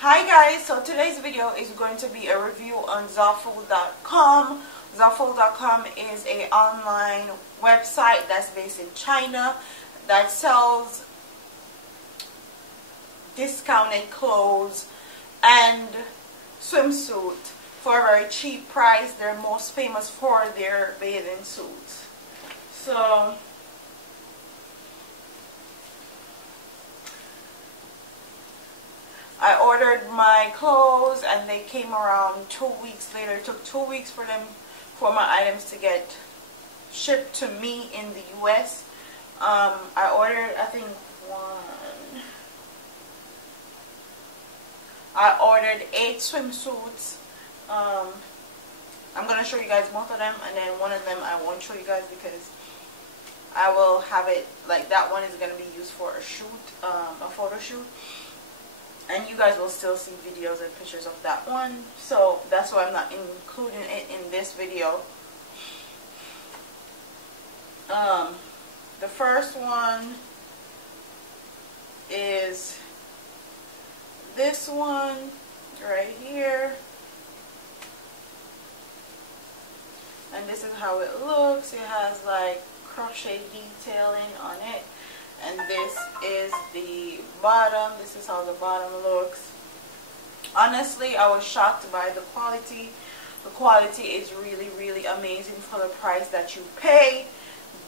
Hi guys, so today's video is going to be a review on Zaful.com. Zaful.com is an online website that's based in China that sells discounted clothes and swimsuit for a very cheap price. They're most famous for their bathing suits. So I ordered my clothes and they came around 2 weeks later. It took 2 weeks for my items to get shipped to me in the US. I ordered, I ordered 8 swimsuits. I'm going to show you guys both of them, and then one of them I won't show you guys because I will have it, like that one is going to be used for a shoot, a photo shoot. And you guys will still see videos and pictures of that one. So that's why I'm not including it in this video. The first one is this one right here. And this is how it looks. It has like crochet detailing on it. And this is the bottom. This is how the bottom looks. Honestly, I was shocked by the quality. The quality is really, really amazing for the price that you pay.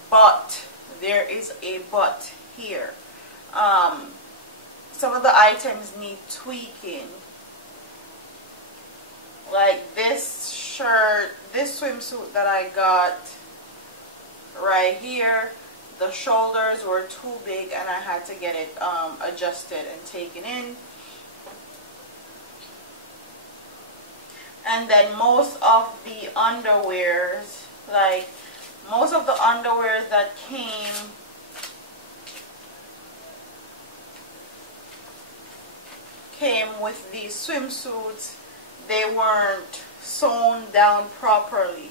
But there is a but here. Some of the items need tweaking. Like this shirt, this swimsuit that I got right here. The shoulders were too big and I had to get it adjusted and taken in. And then most of the underwears, like most of the underwears that came with these swimsuits, they weren't sewn down properly.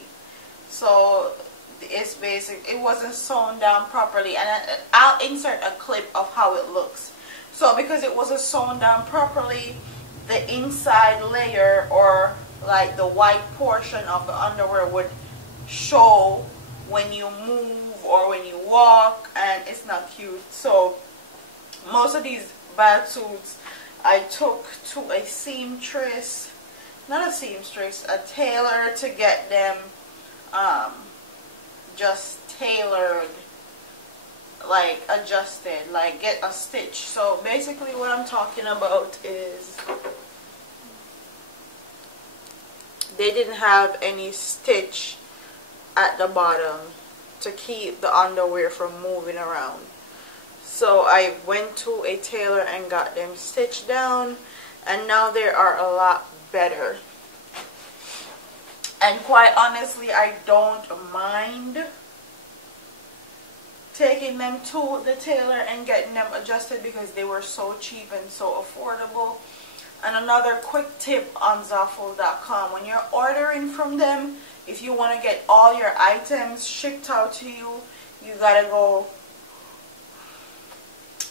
So it's basic, it wasn't sewn down properly, and I'll insert a clip of how it looks. So because it wasn't sewn down properly, the inside layer, or like the white portion of the underwear, would show when you move or when you walk, and it's not cute. So most of these bad suits I took to a seamstress, not a seamstress, a tailor, to get them just tailored, like adjusted, like get a stitch. So basically what I'm talking about is they didn't have any stitch at the bottom to keep the underwear from moving around. So I went to a tailor and got them stitched down, and now they are a lot better. And quite honestly, I don't mind taking them to the tailor and getting them adjusted because they were so cheap and so affordable. And another quick tip on Zaful.com, when you're ordering from them, if you want to get all your items shipped out to you, you gotta go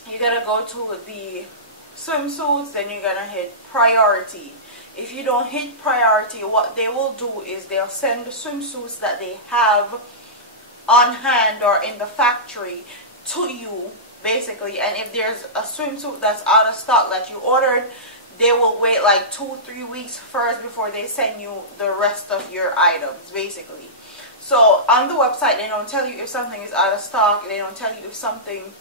to the swimsuits, then you're gonna hit priority. If you don't hit priority, what they will do is they'll send the swimsuits that they have on hand or in the factory to you, basically. And if there's a swimsuit that's out of stock that you ordered, they will wait like 2-3 weeks first before they send you the rest of your items, basically. So on the website, they don't tell you if something is out of stock. They don't tell you if something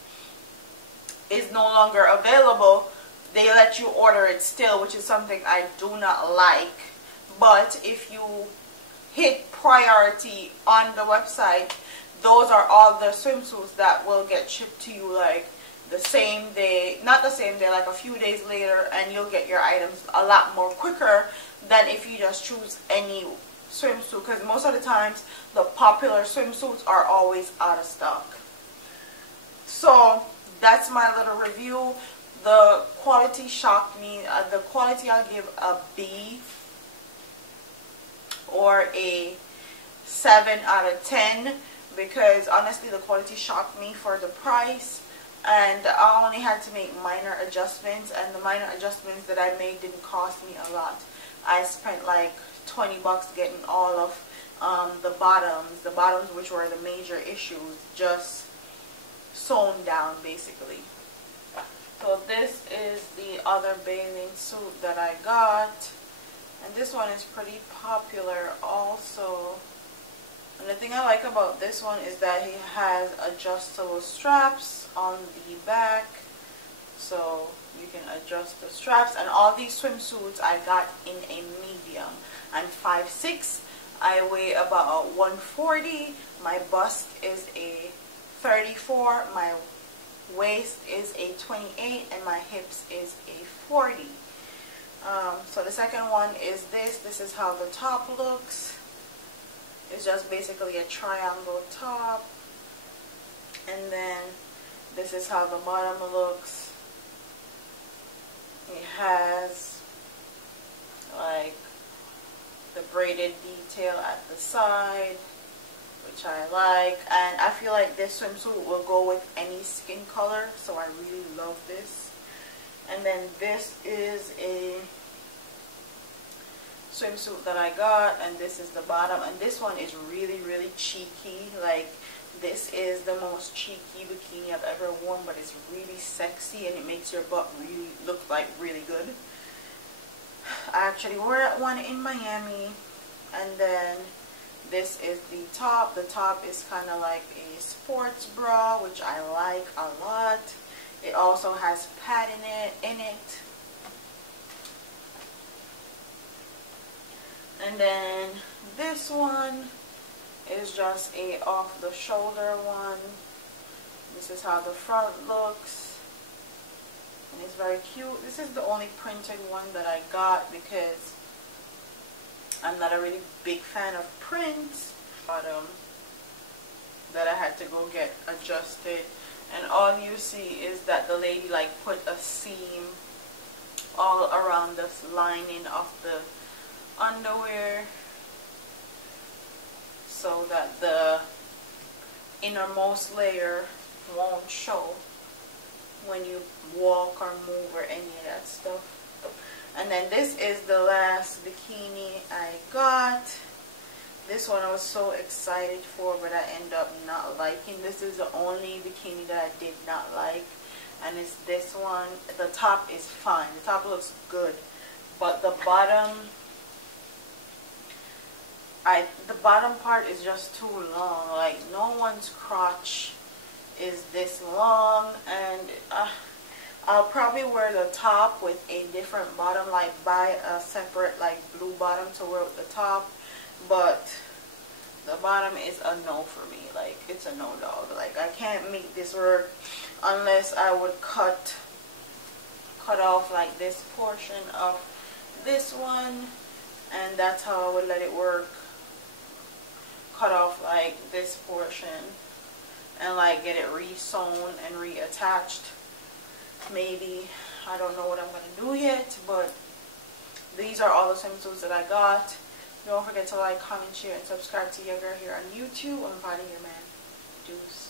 is no longer available. They let you order it still, which is something I do not like. But if you hit priority on the website, those are all the swimsuits that will get shipped to you like the same day, not the same day, like a few days later, and you'll get your items a lot more quicker than if you just choose any swimsuit, because most of the times the popular swimsuits are always out of stock. So that's my little review. The quality shocked me. The quality I'll give a B or a 7 out of 10 because honestly the quality shocked me for the price. and I only had to make minor adjustments, and the minor adjustments that I made didn't cost me a lot. I spent like 20 bucks getting all of the bottoms which were the major issues, just sewn down basically. So this is the other bathing suit that I got, and this one is pretty popular also. And the thing I like about this one is that he has adjustable straps on the back, so you can adjust the straps. And all these swimsuits I got in a medium. I'm 5'6", I weigh about 140, my bust is a 34, my waist is a 28, and my hips is a 40. So the second one is this is how the top looks. It's just basically a triangle top, and then this is how the bottom looks. It has like the braided detail at the side, which I like, and I feel like this swimsuit will go with any skin color, so I really love this. And then this is a swimsuit that I got, and this is the bottom, and this one is really cheeky. Like, this is the most cheeky bikini I've ever worn, but it's really sexy and it makes your butt really look like really good. I actually wore that one in Miami. And then this is the top. The top is kind of like a sports bra, which I like a lot. It also has padding in it. And then this one is just a off the shoulder one. This is how the front looks, and it's very cute. This is the only printed one that I got because I'm not a really big fan of prints. Bottom that I had to go get adjusted, and all you see is that the lady like put a seam all around the lining of the underwear so that the innermost layer won't show when you walk or move or any of that stuff. And then this is the last bikini I got. This one I was so excited for, but I end up not liking. This is the only bikini that I did not like, and it's this one. The top is fine. The top looks good, but the bottom, the bottom part is just too long. Like, no one's crotch is this long, and I'll probably wear the top with a different bottom, like buy a separate like blue bottom to wear with the top, but the bottom is a no for me. Like, it's a no dog. Like, I can't make this work unless I would cut off like this portion of this one, and that's how I would let it work. Cut off like this portion and like get it re-sewn and reattached. Maybe, I don't know what I'm gonna do yet, but these are all the swimsuits that I got. Don't forget to like, comment, share, and subscribe to your girl here on YouTube. I'm finding your man. Deuce.